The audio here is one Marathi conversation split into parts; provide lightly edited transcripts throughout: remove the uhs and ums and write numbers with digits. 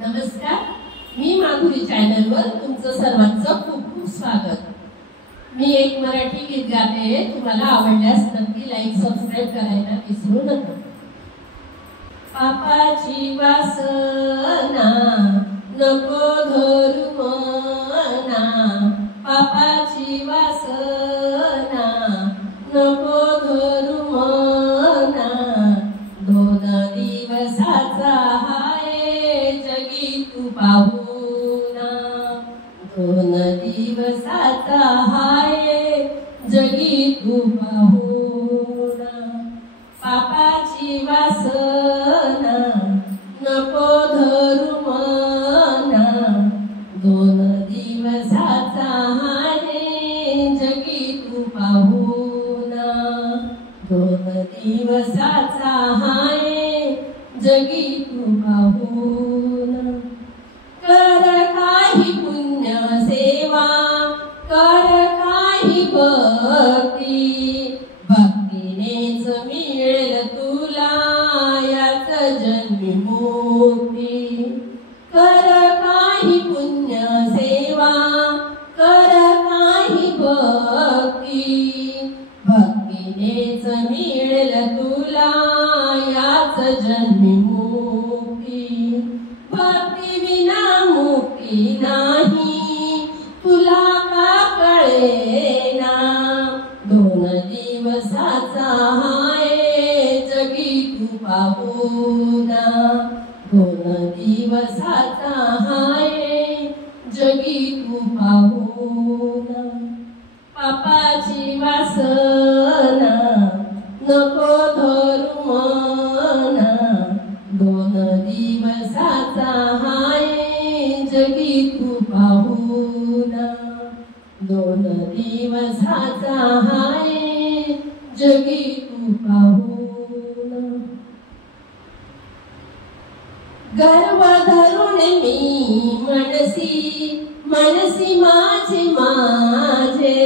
नमस्कार, मी माधुरी चॅनलवर तुमचं सर्वांचं खूप खूप स्वागत। मी एक मराठी गीत गाते, तुम्हाला आवडल्यास नक्की लाईक सबस्क्राइब करायला विसरू नका। पापाची वासना नको धरू मना, पापाची वासना नको धरू मना, दोन दिवसाचा हाय जगी तू पाहुना, दोन दिवसाचा हाय जगी तू पाहुना। पापाची वासना नको धरू मना, दोन दिवसाचा हाय जगी तू पाहुना, दोन दिवसाचा हाय जगी तू पाहुना। कर काही पुण्य सेवा, कर काही भक्ती, भक्तीनेच मिळेल तुला याच जन्मी मुक्ती। कर काही पुण्य सेवा, कर काही भक्ती, भक्तीनेच मिळेल तुला याच जन्मी मुक्ती। भक्ती विना मुक्ती नाही तुला का कळेना, दोन दिवसाचा हाय जगी तू पाहुना, दोन दिवसाचा हाय जगी तू पाहुना। पापाची वासना नको धरू मना, दोन दिवसाचा हाय जगी तू पाहुना, दोन दिवसाचा हाय जगी तू पाहुना। गर्व धरून मी मनसी मनसी माझे माझे,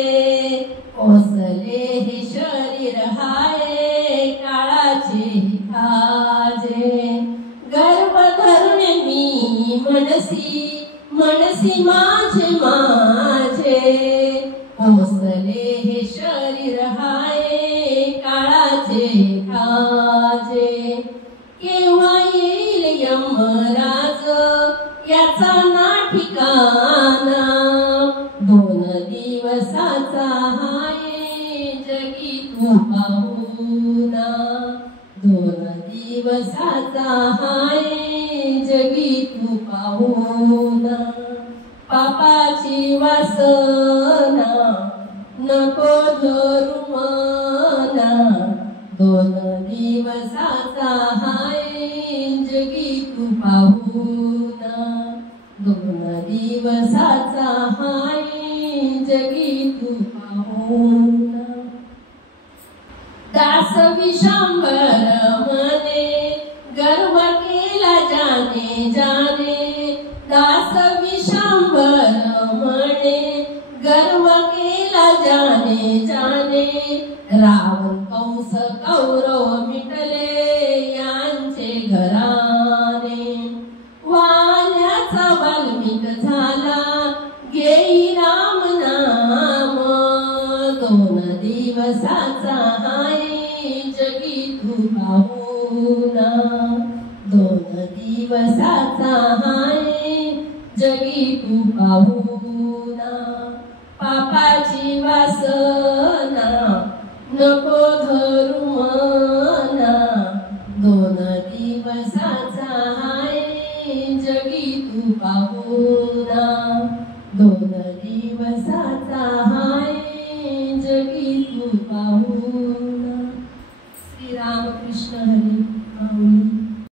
ओसले हे शरीर हाय काळाचे काजे। गर्व धरून मी मनसी मनसी माझे माझे, ओसले हे शरीर हाय काळाचे काजे। केव्हा येईल यमराज याचा ना ठिकाणा, दोन दिवसाचा हाय जगी तू पाहुना, दोन दिवसाचा हाय जगी तू पाहुना। पापाची वासना नको धरू मना, दोन दिवसाचा हाय जगी तू पाहुना, दोन दिवसाचा हाय जगी तू पाहुना। दास विशांबर मने गर्व केला जाने जाने, दास विशांबर मने गर्व केला जाने जाने। रावण कंस कौरव मिटले यांचे घराने, वाल्याचा वाल्मिक झाला घेई राम नाम, दोन दिवसाचा हाय जगी तू पाहुना, दोन दिवसाचा हाय जगी तू पाहुना। पापाची वासना नको धरू मना, दोन दिवसाचा हाय जगी तू पाहुना, दोन दिवसाचा हाय